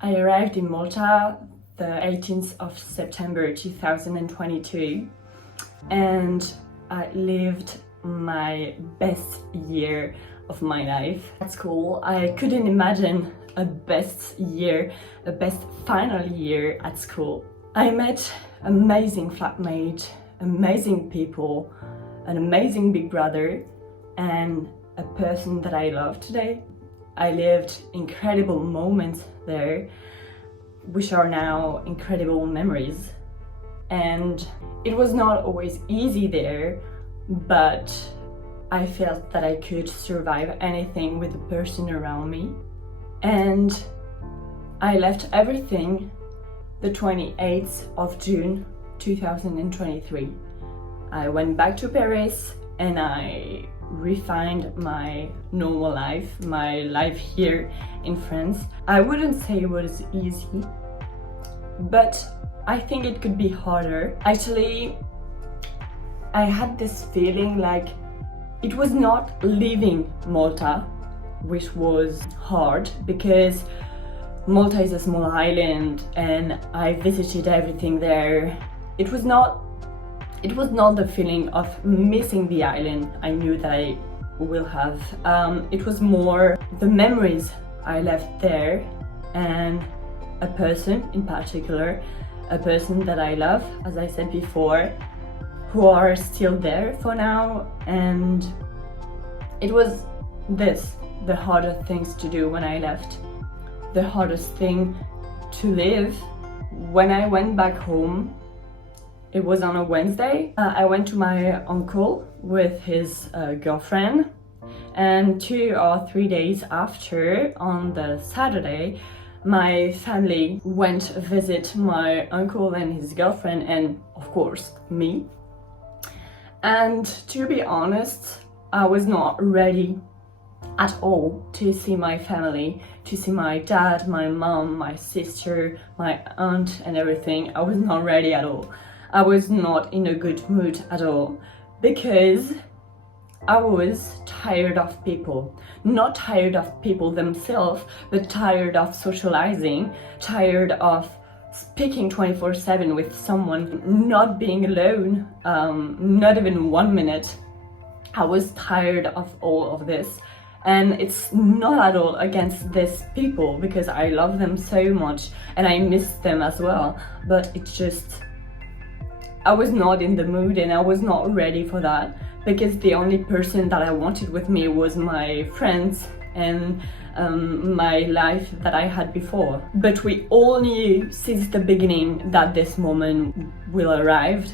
I arrived in Malta the 18th of September 2022 and I lived my best year of my life at school. I couldn't imagine a best year, a best final year at school. I met amazing flatmates, amazing people, an amazing big brother, and a person that I love today. I lived incredible moments there, which are now incredible memories. And it was not always easy there, but I felt that I could survive anything with the person around me. And I left everything the 28th of June 2023. I went back to Paris and I refined my normal life, my life here in France. I wouldn't say it was easy, but I think it could be harder. Actually, I had this feeling like it was not leaving Malta, which was hard because Malta is a small island and I visited everything there. It was not the feeling of missing the island I knew that I will have. It was more the memories I left there and a person in particular, a person that I love, as I said before, who are still there for now. And it was the hardest things to do when I left, the hardest thing to live. When I went back home, it was on a Wednesday. I went to my uncle with his girlfriend, and 2 or 3 days after, on the Saturday, my family went to visit my uncle and his girlfriend, and of course me. And to be honest, I was not ready at all to see my family, to see my dad, my mom, my sister, my aunt and everything. I was not ready at all. I was not in a good mood at all because I was tired of people. Not tired of people themselves, but tired of socializing, tired of speaking 24/7 with someone, not being alone, not even 1 minute. I was tired of all of this. And it's not at all against these people because I love them so much and I miss them as well. But it's just, I was not in the mood and I was not ready for that because the only person that I wanted with me was my friends and my life that I had before. But we all knew since the beginning that this moment will arrive.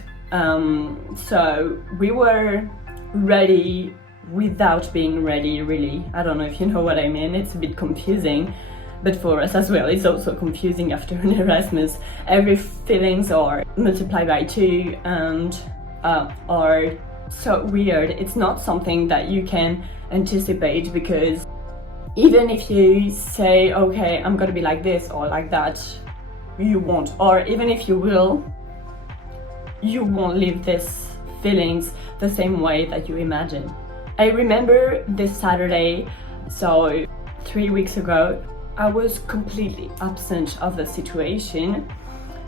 So we were ready without being ready, really. I don't know if you know what I mean. It's a bit confusing, but for us as well, it's also confusing after an Erasmus. Every feelings are multiplied by 2 and are so weird. It's not something that you can anticipate because even if you say, okay, I'm gonna be like this or like that, you won't. Or even if you will, you won't live these feelings the same way that you imagine. I remember this Saturday, so 3 weeks ago, I was completely absent of the situation.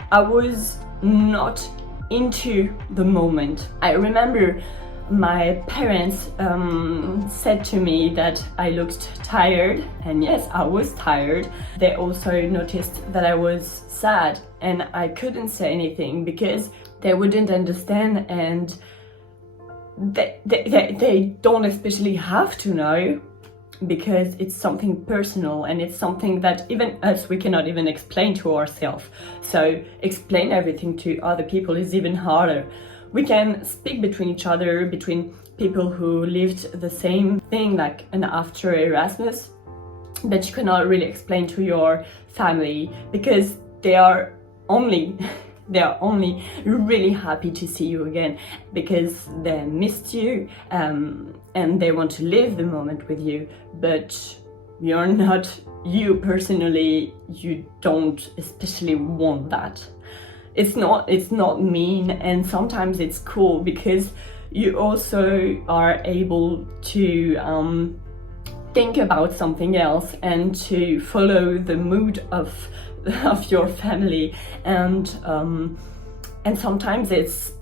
I was not into the moment. I remember my parents said to me that I looked tired, and yes, I was tired. They also noticed that I was sad and I couldn't say anything because they wouldn't understand, and they don't especially have to know because it's something personal and it's something that even us, we cannot even explain to ourselves. So explain everything to other people is even harder. We can speak between each other, between people who lived the same thing like an after Erasmus, but you cannot really explain to your family because they are only really happy to see you again because they missed you and they want to live the moment with you, but you're not, you personally, you don't especially want that. It's not mean, and sometimes it's cool because you also are able to think about something else and to follow the mood of your family, and sometimes it's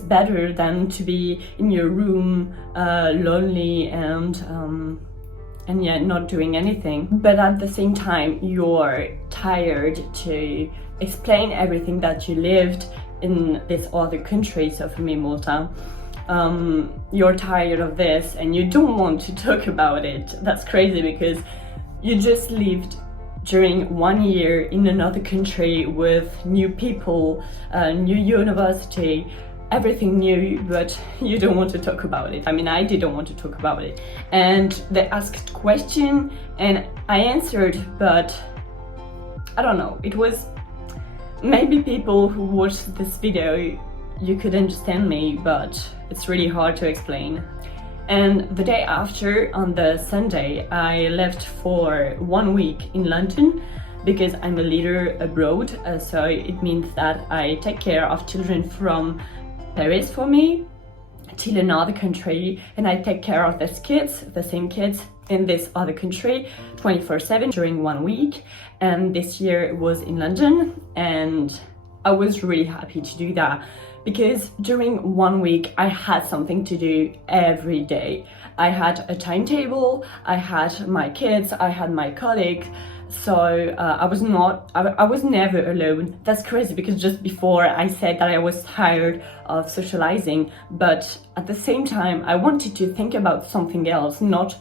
better than to be in your room lonely and yet not doing anything. But at the same time, you're tired to explain everything that you lived in this other country. So for me, Malta, you're tired of this and you don't want to talk about it. That's crazy, because you just lived during 1 year in another country with new people, new university, everything new, but you don't want to talk about it. I mean, I didn't want to talk about it. And they asked question and I answered, but I don't know, it was, maybe people who watched this video, you could understand me, but it's really hard to explain. And the day after, on the Sunday, I left for 1 week in London, because I'm a leader abroad, so it means that I take care of children from Paris for me till another country, and I take care of these kids, the same kids in this other country 24/7 during 1 week. And this year it was in London, and I was really happy to do that, because during 1 week I had something to do every day. I had a timetable, I had my kids, I had my colleague, so I was never alone. That's crazy, because just before I said that I was tired of socializing, but at the same time I wanted to think about something else, not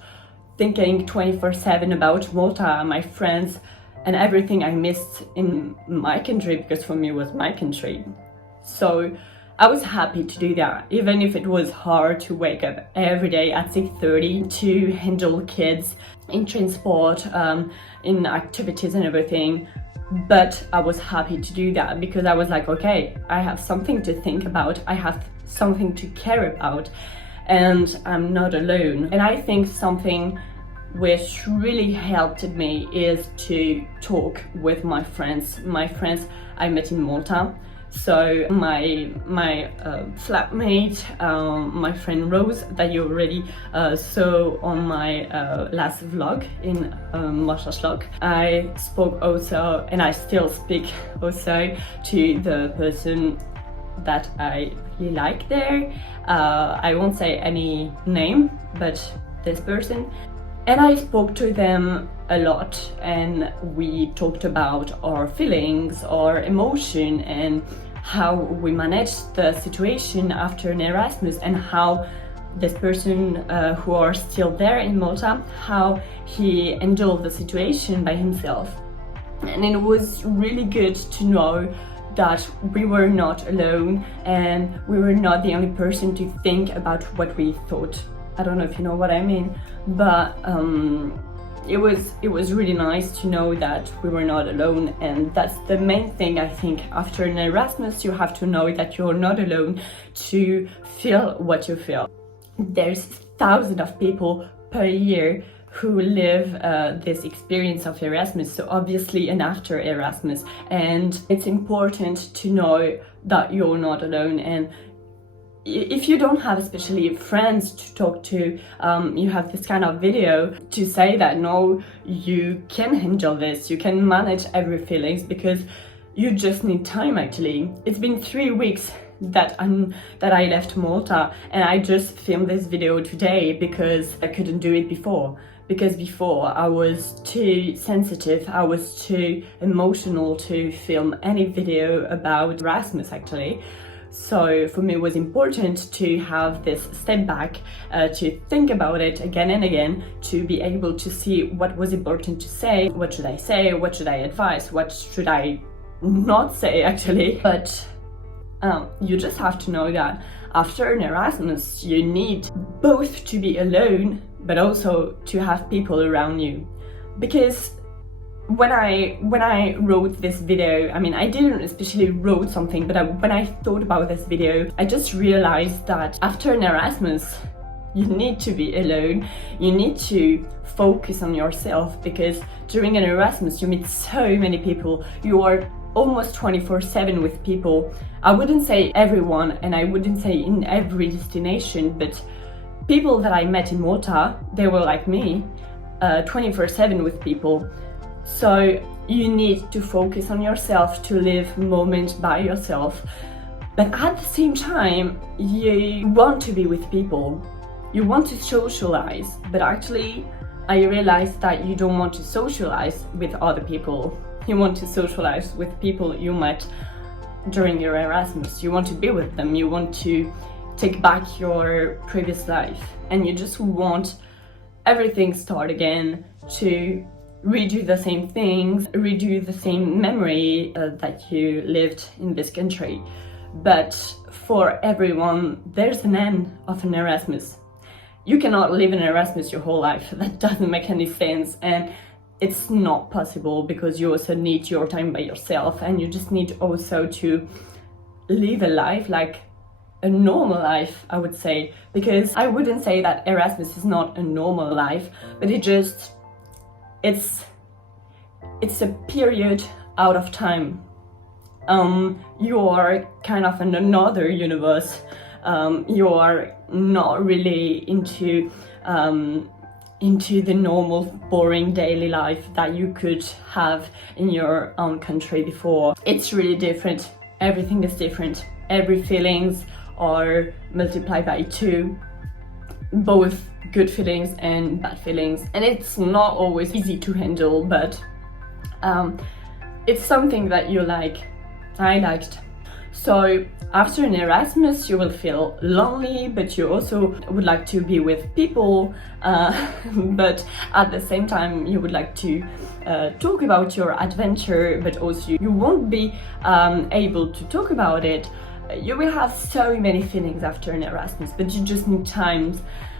thinking 24/7 about Malta, my friends, and everything I missed in my country, because for me it was my country. So I was happy to do that, even if it was hard to wake up every day at 6:30 to handle kids in transport, in activities and everything. But I was happy to do that, because I was like, okay, I have something to think about, I have something to care about, and I'm not alone. And I think something which really helped me is to talk with my friends I met in Malta. So my flatmate, my friend Rose, that you already saw on my last vlog in Malta vlog. I spoke also, and I still speak also, to the person that I really like there. I won't say any name, but this person. And I spoke to them a lot, and we talked about our feelings, our emotion, and how we managed the situation after an Erasmus, and how this person who are still there in Malta, how he handled the situation by himself. And it was really good to know that we were not alone, and we were not the only person to think about what we thought. I don't know if you know what I mean, but it was really nice to know that we were not alone. And that's the main thing, I think. After an Erasmus, you have to know that you're not alone to feel what you feel. There's thousands of people per year who live this experience of Erasmus, so obviously an after Erasmus, and it's important to know that you're not alone. And if you don't have especially friends to talk to, you have this kind of video to say that no, you can handle this, you can manage every feelings, because you just need time. Actually, it's been 3 weeks that I left Malta, and I just filmed this video today because I couldn't do it before. Because before I was too sensitive, I was too emotional to film any video about Erasmus actually. So for me it was important to have this step back, to think about it again and again, to be able to see what was important to say, what should I advise, what should I not say actually. But you just have to know that after an Erasmus you need both to be alone but also to have people around you. Because when I wrote this video, I mean, I didn't especially wrote something, but when I thought about this video, I just realized that after an Erasmus, you need to be alone, you need to focus on yourself, because during an Erasmus, you meet so many people, you are almost 24/7 with people. I wouldn't say everyone, and I wouldn't say in every destination, but people that I met in Malta, they were like me, 24/7 with people. So you need to focus on yourself, to live moments by yourself. But at the same time, you want to be with people. You want to socialize, but actually I realized that you don't want to socialize with other people. You want to socialize with people you met during your Erasmus. You want to be with them. You want to take back your previous life, and you just want everything start again, to redo the same things, redo the same memory that you lived in this country. But for everyone, there's an end of an Erasmus. You cannot live in Erasmus your whole life. That doesn't make any sense, and it's not possible, because you also need your time by yourself, and you just need also to live a life like a normal life, I would say. Because I wouldn't say that Erasmus is not a normal life, but it's a period out of time. You are kind of in another universe. You are not really into the normal, boring daily life that you could have in your own country before. It's really different. Everything is different. Every feelings are multiplied by 2, both good feelings and bad feelings. And it's not always easy to handle, but it's something that you like. I liked. So after an Erasmus, you will feel lonely, but you also would like to be with people, but at the same time you would like to talk about your adventure, but also you won't be able to talk about it. You will have so many feelings after an Erasmus, but you just need time.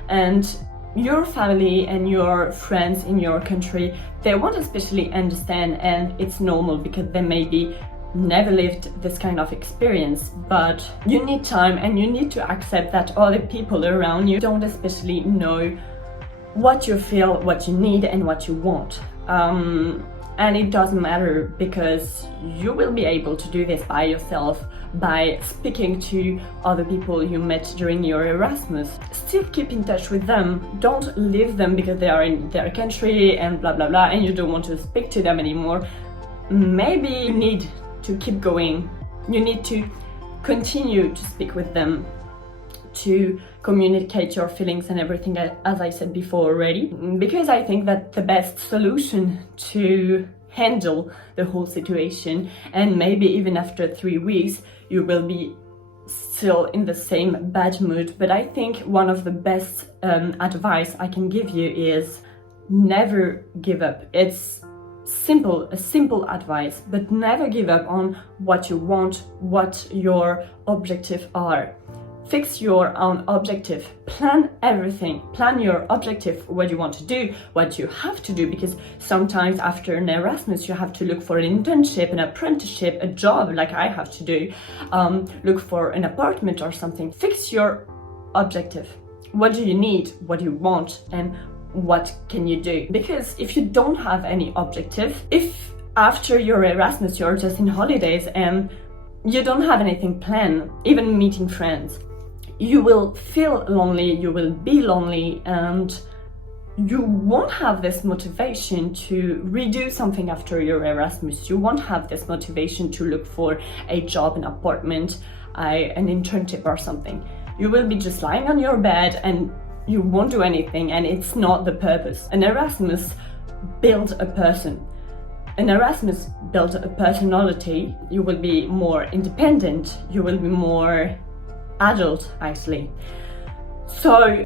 And your family and your friends in your country, they won't especially understand, and it's normal, because they maybe never lived this kind of experience. But you need time, and you need to accept that other people around you don't especially know what you feel, what you need, and what you want. And it doesn't matter, because you will be able to do this by yourself, by speaking to other people you met during your Erasmus. Still keep in touch with them. Don't leave them because they are in their country and blah blah blah, and you don't want to speak to them anymore. Maybe you need to keep going. You need to continue to speak with them, to communicate your feelings and everything, as I said before already, because I think that the best solution to handle the whole situation, and maybe even after 3 weeks you will be still in the same bad mood, but I think one of the best advice I can give you is never give up. It's a simple advice, but never give up on what you want, what your objectives are. Fix your own objective, plan everything, plan your objective, what you want to do, what you have to do, because sometimes after an Erasmus you have to look for an internship, an apprenticeship, a job like I have to do, look for an apartment or something. Fix your objective. What do you need, what do you want, and what can you do? Because if you don't have any objective, if after your Erasmus you're just in holidays and you don't have anything planned, even meeting friends, you will feel lonely, you will be lonely, and you won't have this motivation to redo something after your Erasmus. You won't have this motivation to look for a job, an apartment, an internship or something. You will be just lying on your bed and you won't do anything, and it's not the purpose. An Erasmus builds a person. An Erasmus builds a personality. You will be more independent, you will be more adult, actually. So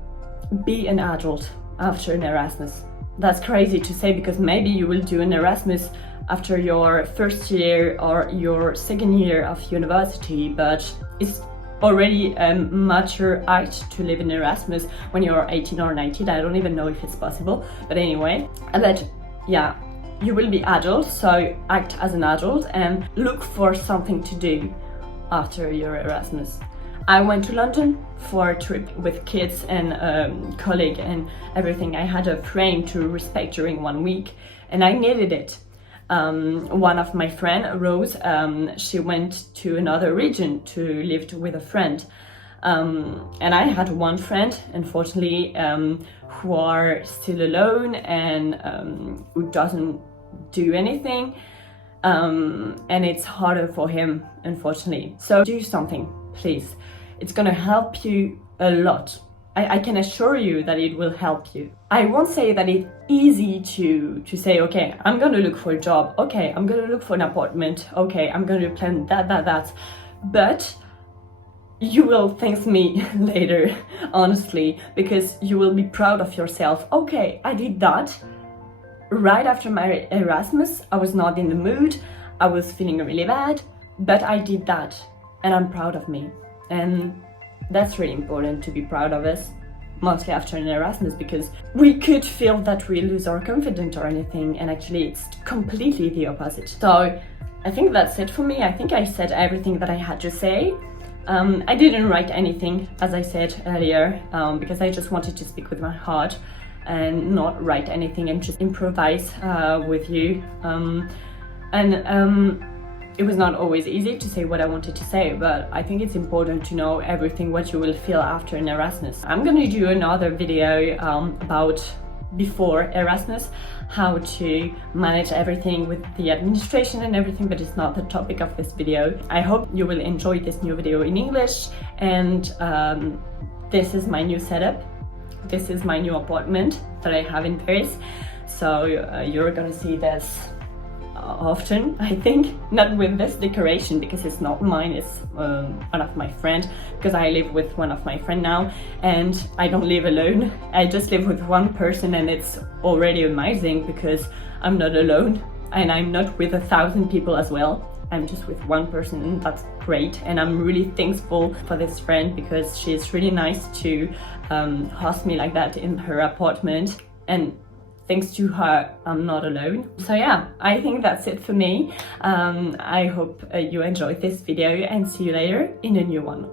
be an adult after an Erasmus. That's crazy to say, because maybe you will do an Erasmus after your first year or your second year of university, but it's already a mature act to live in Erasmus when you're 18 or 19. I don't even know if it's possible, but anyway. But yeah, you will be adult, so act as an adult and look for something to do after your Erasmus. I went to London for a trip with kids and a colleague and everything. I had a frame to respect during 1 week, and I needed it. One of my friend, Rose, she went to another region to live with a friend. And I had one friend, unfortunately, who are still alone and who doesn't do anything. And it's harder for him, unfortunately. So do something, please. It's gonna help you a lot. I can assure you that it will help you. I won't say that it's easy to say, okay, I'm gonna look for a job, okay, I'm gonna look for an apartment, okay, I'm gonna plan that. But you will thank me later, honestly, because you will be proud of yourself. Okay, I did that. Right after my Erasmus, I was not in the mood, I was feeling really bad, but I did that, and I'm proud of me. And that's really important, to be proud of us, mostly after an Erasmus, because we could feel that we lose our confidence or anything, and actually it's completely the opposite. So I think that's it for me. I think I said everything that I had to say. I didn't write anything, as I said earlier, because I just wanted to speak with my heart and not write anything and just improvise with you. It was not always easy to say what I wanted to say, but I think it's important to know everything what you will feel after an Erasmus. I'm gonna do another video about before Erasmus, how to manage everything with the administration and everything, but it's not the topic of this video. I hope you will enjoy this new video in English, and this is my new setup. This is my new apartment that I have in Paris, so you're gonna see this often, I think. Not with this decoration, because it's not mine, it's one of my friends, because I live with one of my friends now, and I don't live alone. I just live with one person, and it's already amazing because I'm not alone, and I'm not with 1,000 people as well. I'm just with one person, and that's great. And I'm really thankful for this friend, because she's really nice to host me like that in her apartment, and thanks to her, I'm not alone. So yeah, I think that's it for me. I hope you enjoyed this video, and see you later in a new one.